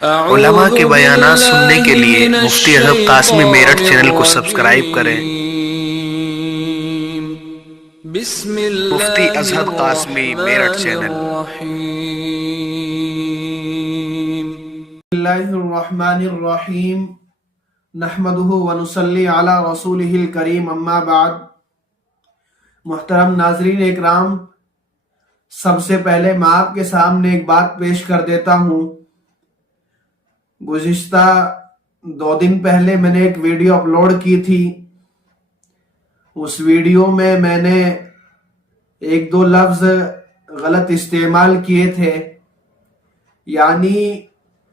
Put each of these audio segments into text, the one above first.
علماء کے بیانات سننے کے لیے مفتی اظہر قاسمی میرٹھ چینل کو سبسکرائب کریں۔ مفتی اظہر قاسمی میرٹھ چینل۔ اللہ الرحمن الرحیم نحمدہ ونصلی علی رسولہ الکریم اما بعد۔ محترم ناظرین اکرام، سب سے پہلے میں آپ کے سامنے ایک بات پیش کر دیتا ہوں۔ گزشتہ 2 دن پہلے میں نے ایک ویڈیو اپلوڈ کی تھی۔ اس ویڈیو میں نے 1-2 لفظ غلط استعمال کیے تھے، یعنی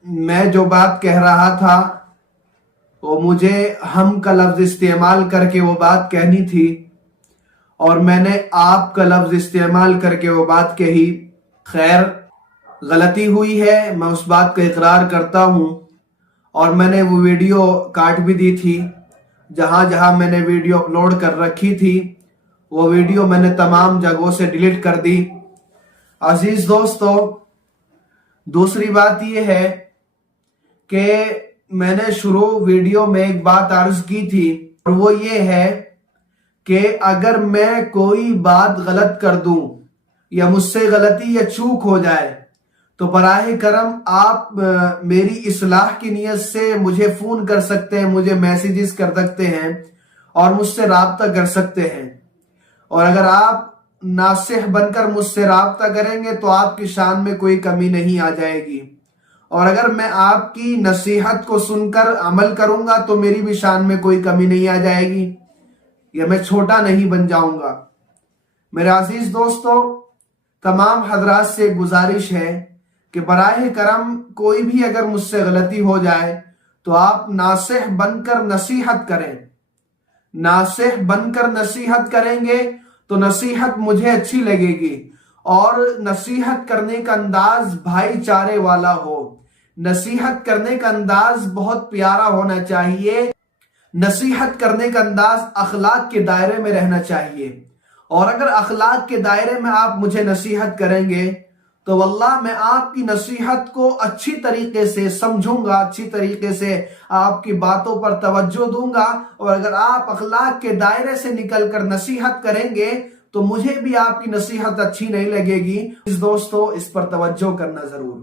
میں جو بات کہہ رہا تھا وہ مجھے ہم کا لفظ استعمال کر کے وہ بات کہنی تھی، اور میں نے آپ کا لفظ استعمال کر کے وہ بات کہی۔ خیر، غلطی ہوئی ہے، میں اس بات کا اقرار کرتا ہوں، اور میں نے وہ ویڈیو کاٹ بھی دی تھی۔ جہاں جہاں میں نے ویڈیو اپلوڈ کر رکھی تھی وہ ویڈیو میں نے تمام جگہوں سے ڈیلیٹ کر دی۔ عزیز دوستو، دوسری بات یہ ہے کہ میں نے شروع ویڈیو میں ایک بات عرض کی تھی، اور وہ یہ ہے کہ اگر میں کوئی بات غلط کر دوں یا مجھ سے غلطی یا چوک ہو جائے تو براہ کرم آپ میری اصلاح کی نیت سے مجھے فون کر سکتے ہیں، مجھے میسیجز کر سکتے ہیں اور مجھ سے رابطہ کر سکتے ہیں۔ اور اگر آپ ناصح بن کر مجھ سے رابطہ کریں گے تو آپ کی شان میں کوئی کمی نہیں آ جائے گی، اور اگر میں آپ کی نصیحت کو سن کر عمل کروں گا تو میری بھی شان میں کوئی کمی نہیں آ جائے گی، یا میں چھوٹا نہیں بن جاؤں گا۔ میرے عزیز دوستو، تمام حضرات سے گزارش ہے کہ براہ کرم کوئی بھی اگر مجھ سے غلطی ہو جائے تو آپ ناصح بن کر نصیحت کریں۔ ناصح بن کر نصیحت کریں گے تو نصیحت مجھے اچھی لگے گی، اور نصیحت کرنے کا انداز بھائی چارے والا ہو، نصیحت کرنے کا انداز بہت پیارا ہونا چاہیے، نصیحت کرنے کا انداز اخلاق کے دائرے میں رہنا چاہیے۔ اور اگر اخلاق کے دائرے میں آپ مجھے نصیحت کریں گے تو واللہ میں آپ کی نصیحت کو اچھی طریقے سے سمجھوں گا، اچھی طریقے سے آپ کی باتوں پر توجہ دوں گا، اور اگر آپ اخلاق کے دائرے سے نکل کر نصیحت کریں گے تو مجھے بھی آپ کی نصیحت اچھی نہیں لگے گی۔ اس دوستو، اس پر توجہ کرنا ضرور۔